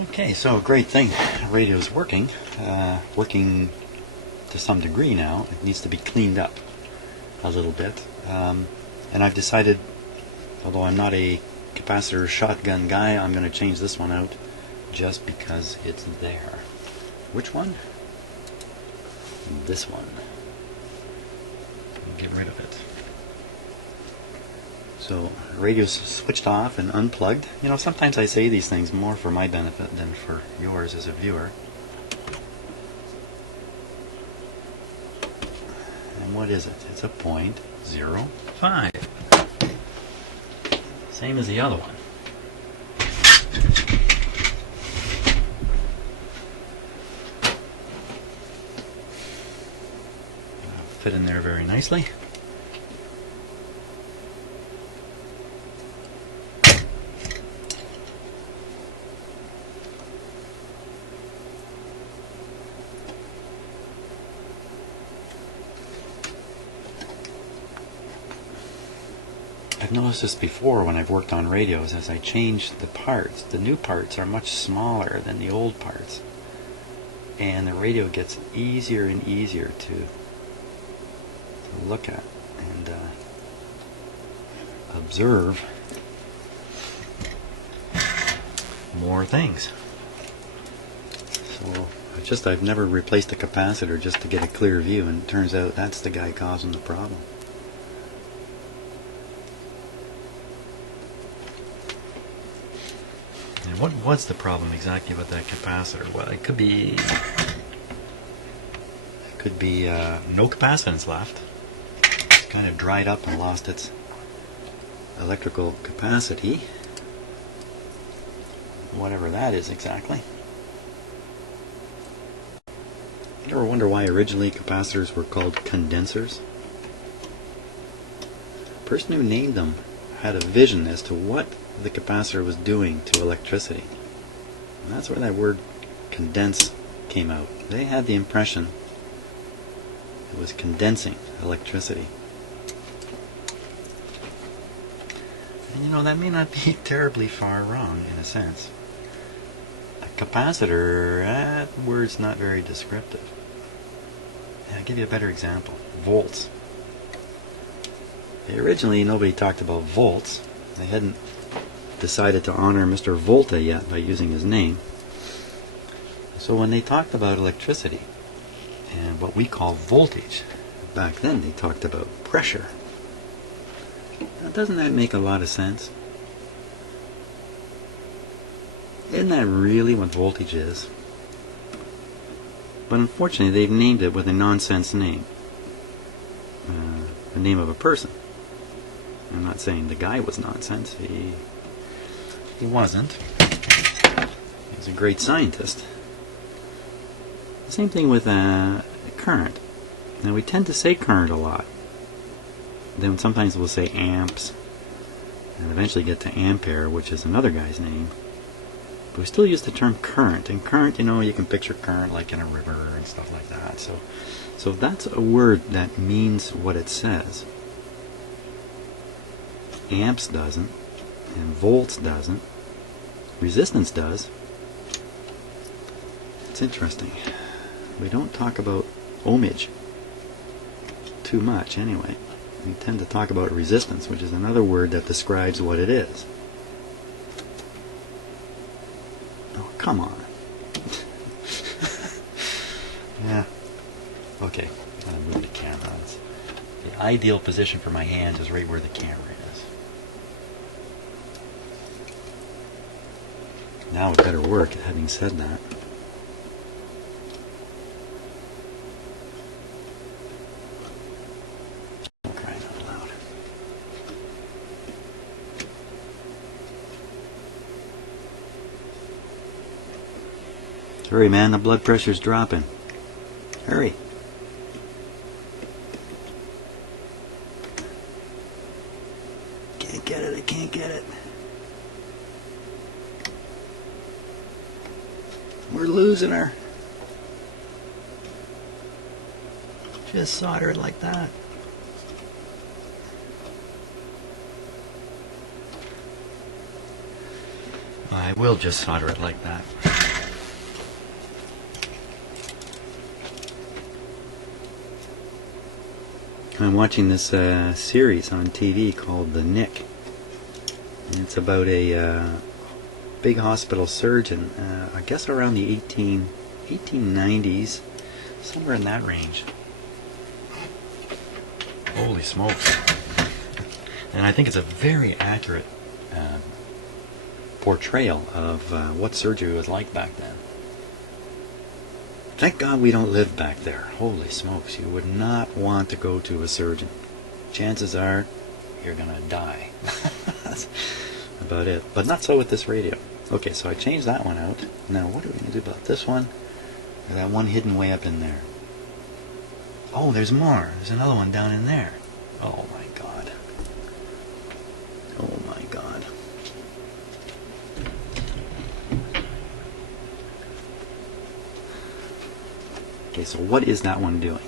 Okay, so great thing. Radio's working. Working to some degree now. It needs to be cleaned up a little bit. And I've decided, although I'm not a capacitor shotgun guy, I'm going to change this one out just because it's there. Which one? This one. Get rid of it. So, radio's switched off and unplugged. You know, sometimes I say these things more for my benefit than for yours as a viewer. And what is it? It's a 0.05. Same as the other one. Fit in there very nicely. I've noticed this before when I've worked on radios. As I change the parts, the new parts are much smaller than the old parts, and the radio gets easier and easier to look at and observe more things. So I've never replaced a capacitor just to get a clear view, and it turns out that's the guy causing the problem. And what was the problem exactly with that capacitor? Well, it could be no capacitance left. It's kind of dried up and lost its electrical capacity, whatever that is exactly. You ever wonder why originally capacitors were called condensers? The person who named them had a vision as to what the capacitor was doing to electricity. And that's where that word condense came out. They had the impression it was condensing electricity. And you know, that may not be terribly far wrong in a sense. A capacitor, that word's not very descriptive. I'll give you a better example. Volts. Originally, nobody talked about volts. They hadn't decided to honor Mr. Volta yet by using his name. So when they talked about electricity and what we call voltage, back then they talked about pressure. Now, doesn't that make a lot of sense? Isn't that really what voltage is? But unfortunately they've named it with a nonsense name. The name of a person. I'm not saying the guy was nonsense. He wasn't. He was a great scientist. Same thing with current. Now we tend to say current a lot. Then sometimes we'll say amps, and eventually get to ampere, which is another guy's name. But we still use the term current. And current, you know, you can picture current like in a river and stuff like that. So that's a word that means what it says. Amps doesn't, and volts doesn't. Resistance does. It's interesting. We don't talk about ohmage too much anyway. We tend to talk about resistance, which is another word that describes what it is. Oh, come on. Yeah. Okay, I'm going to move the camera. The ideal position for my hands is right where the camera is. Now it better work, having said that. Oh, crying out loud. Hurry, man, the blood pressure's dropping. Hurry. Can't get it, I can't get it. We're losing her. Just solder it like that. I will just solder it like that. I'm watching this series on TV called The Nick. And it's about a big hospital surgeon, I guess around the 1890s, somewhere in that range. Holy smokes. And I think it's a very accurate portrayal of what surgery was like back then. Thank God we don't live back there. Holy smokes, you would not want to go to a surgeon. Chances are you're going to die. That's about it. But not so with this radio. Okay, so I changed that one out. Now what are we going to do about this one? There's that one hidden way up in there. Oh, there's more. There's another one down in there. Oh my God. Oh my God. Okay, so what is that one doing?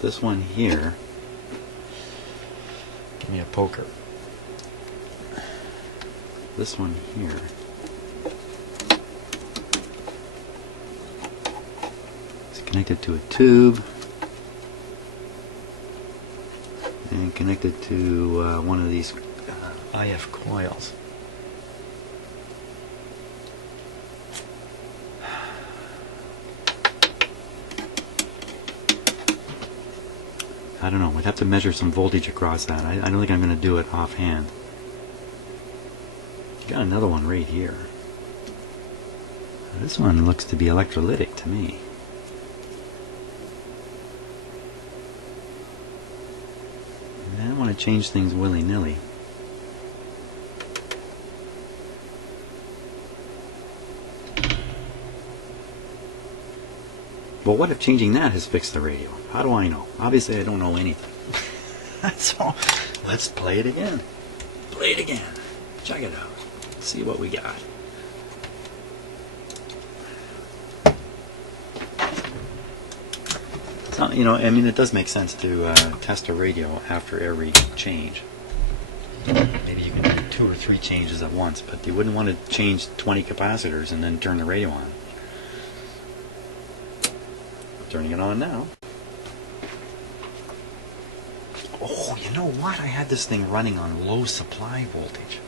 This one here. Give me a poker. This one here. It's connected to a tube. And connected to one of these IF coils. I don't know, we'd have to measure some voltage across that. I don't think I'm going to do it offhand. Got another one right here. This one looks to be electrolytic to me. I don't want to change things willy-nilly. Well, what if changing that has fixed the radio? How do I know? Obviously I don't know anything. So let's play it again. Play it again. Check it out. See what we got. So, you know, I mean, it does make sense to test a radio after every change. Maybe you can do 2 or 3 changes at once, but you wouldn't want to change 20 capacitors and then turn the radio on. Turning it on now. Oh, you know what? I had this thing running on low supply voltage.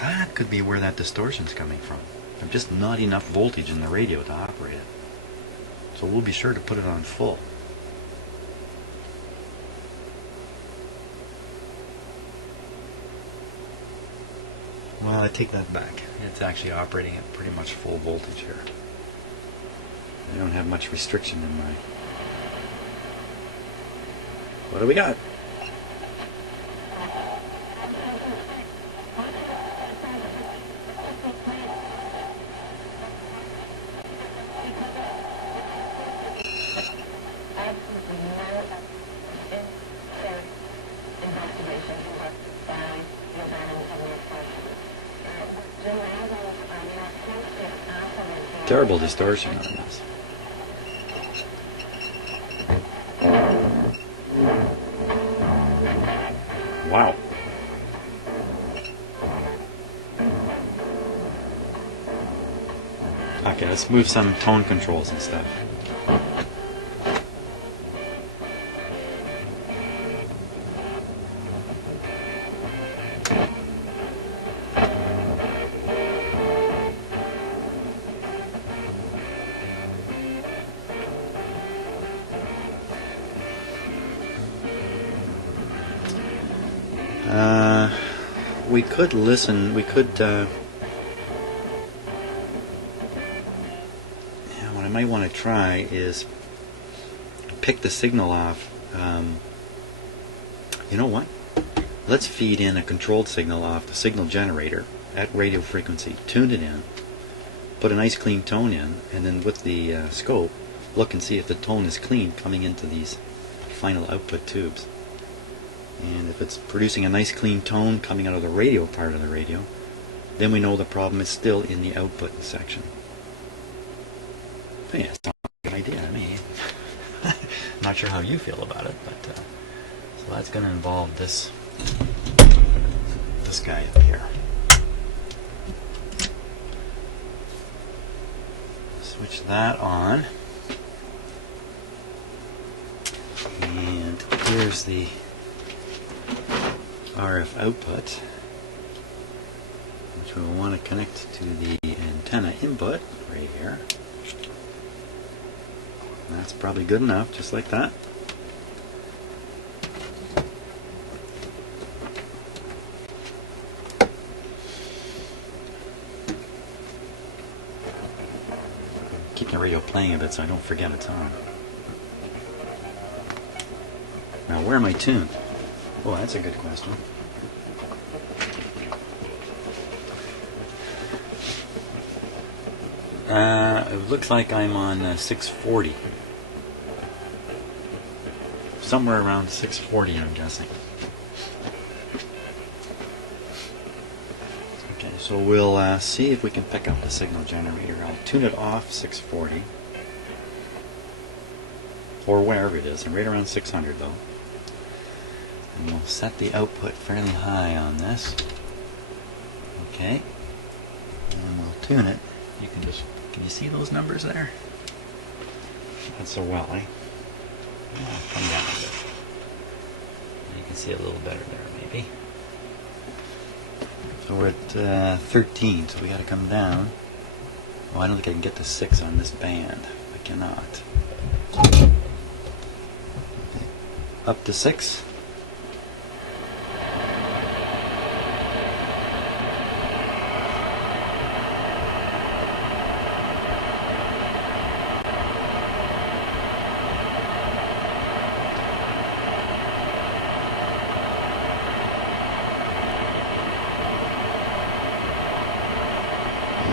That could be where that distortion's coming from. There's just not enough voltage in the radio to operate it. So we'll be sure to put it on full. Well, I take that back. It's actually operating at pretty much full voltage here. I don't have much restriction in my... What do we got? Terrible distortion on this. Wow. Okay, let's move some tone controls and stuff. We could listen, we could, yeah, what I might want to try is pick the signal off. You know what? Let's feed in a controlled signal off the signal generator at radio frequency, tune it in, put a nice clean tone in, and then with the scope, look and see if the tone is clean coming into these final output tubes. And if it's producing a nice clean tone coming out of the radio part of the radio, then we know the problem is still in the output section. But yeah, it's not a good idea to me. Not sure how you feel about it, but so that's going to involve this guy up here. Switch that on. here's the RF output, which we will want to connect to the antenna input right here. That's probably good enough, just like that. Keep the radio playing a bit so I don't forget it's on. Now, where am I tuned? Oh, that's a good question. It looks like I'm on 640. Somewhere around 640, I'm guessing. Okay, so we'll see if we can pick up the signal generator. I'll tune it off 640. Or wherever it is. I'm right around 600 though. And we'll set the output fairly high on this. Okay. And we'll tune it. You can just, can you see those numbers there? Not so well, eh? Yeah, come down a bit. You can see it a little better there, maybe. So we're at 13, so we got to come down. Oh, I don't think I can get to 6 on this band. I cannot. Okay. Up to 6.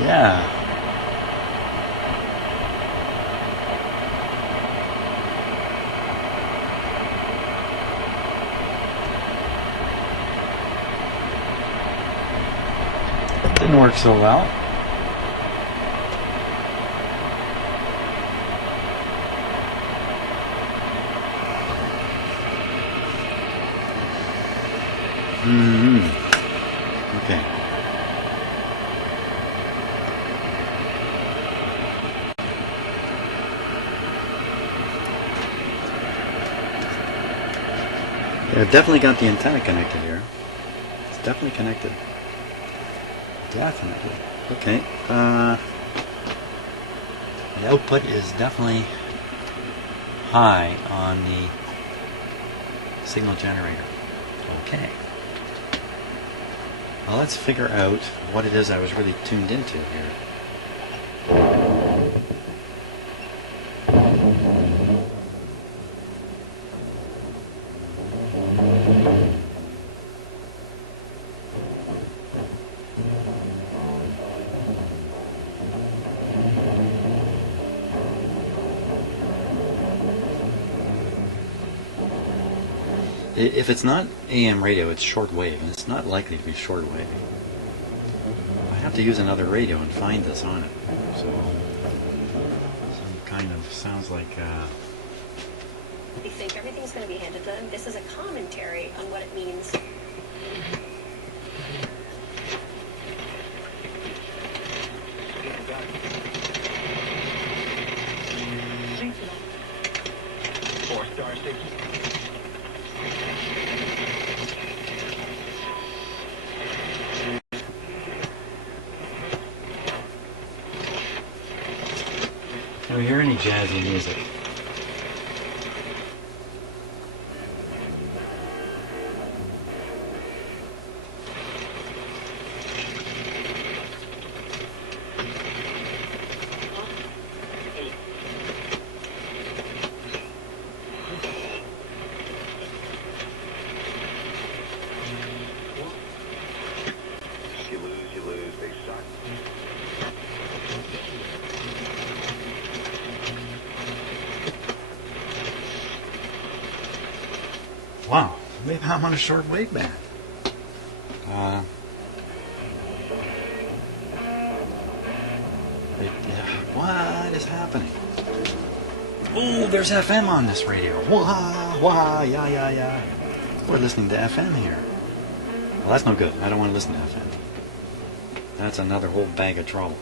Yeah. Didn't work so well. Okay. Yeah, I've definitely got the antenna connected here. It's definitely connected. Definitely. Okay. The output is definitely high on the signal generator. Okay. Well, let's figure out what it is I was really tuned into here. If it's not AM radio, it's shortwave, and it's not likely to be shortwave. I have to use another radio and find this on it. So, some kind of sounds like. They think everything's going to be handed to them. This is a commentary on what it means. Four-star station. Can we hear any jazzy music? You lose, they suck. Wow, maybe I'm on a shortwave band. What is happening? Oh, there's FM on this radio. Wah, wah, yeah, yeah, yeah. We're listening to FM here. Well, that's no good. I don't want to listen to FM. That's another whole bag of trouble.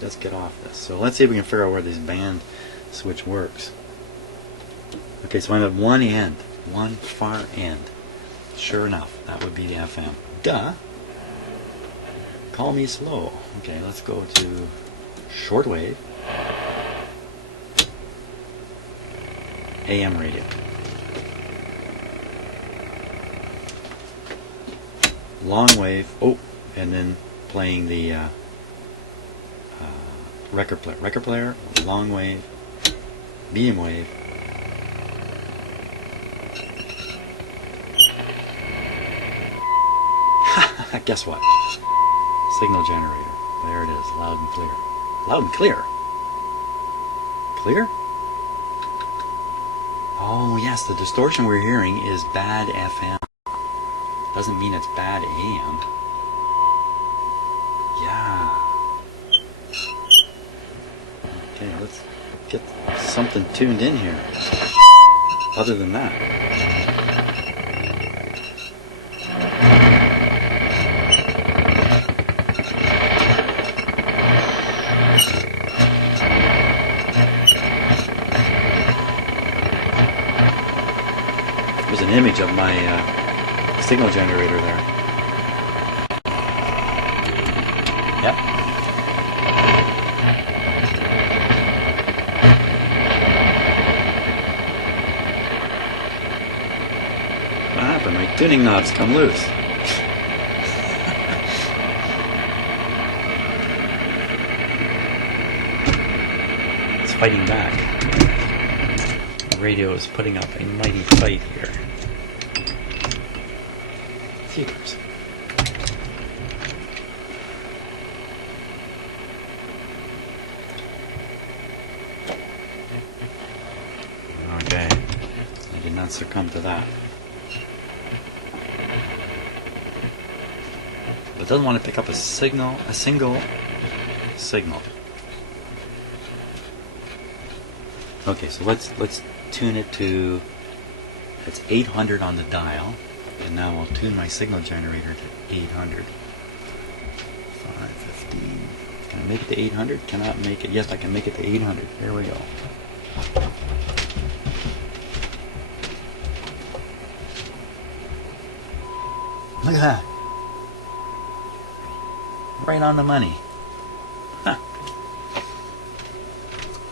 Let's get off this. So let's see if we can figure out where this band switch works. Okay, so I'm at one end. one far end. Sure enough, that would be the FM. Duh! Call me slow. Okay, let's go to shortwave. AM radio. Long wave. Oh, and then playing the record player. Record player, long wave, medium wave. Guess what? Signal generator. There it is, loud and clear. Loud and clear? Clear? Oh yes, the distortion we're hearing is bad FM. Doesn't mean it's bad AM. Yeah. Okay, let's get something tuned in here. Other than that. There's an image of my signal generator there. Yep. What happened? My tuning knobs come loose. It's fighting back. The radio is putting up a mighty fight here. Theaters. Okay. I did not succumb to that. But it doesn't want to pick up a single signal. Okay, so let's tune it to, it's 800 on the dial. And now I'll tune my signal generator to 800. 515. Can I make it to 800? Cannot make it. Yes, I can make it to 800. Here we go. Look at that. Right on the money. Huh.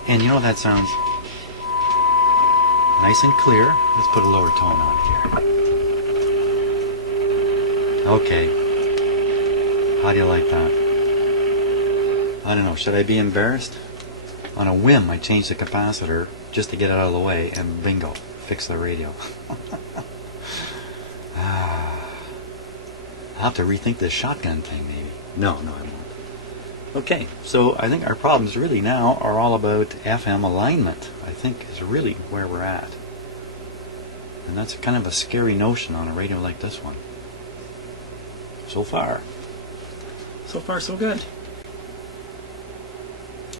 And you know that sounds nice and clear. Let's put a lower tone on it here. Okay. How do you like that? I don't know. Should I be embarrassed? On a whim, I changed the capacitor just to get it out of the way, and bingo, fix the radio. I'll have to rethink this shotgun thing, maybe. No, I won't. Okay, so I think our problems really now are all about FM alignment, I think, is really where we're at. And that's kind of a scary notion on a radio like this one. So far so good.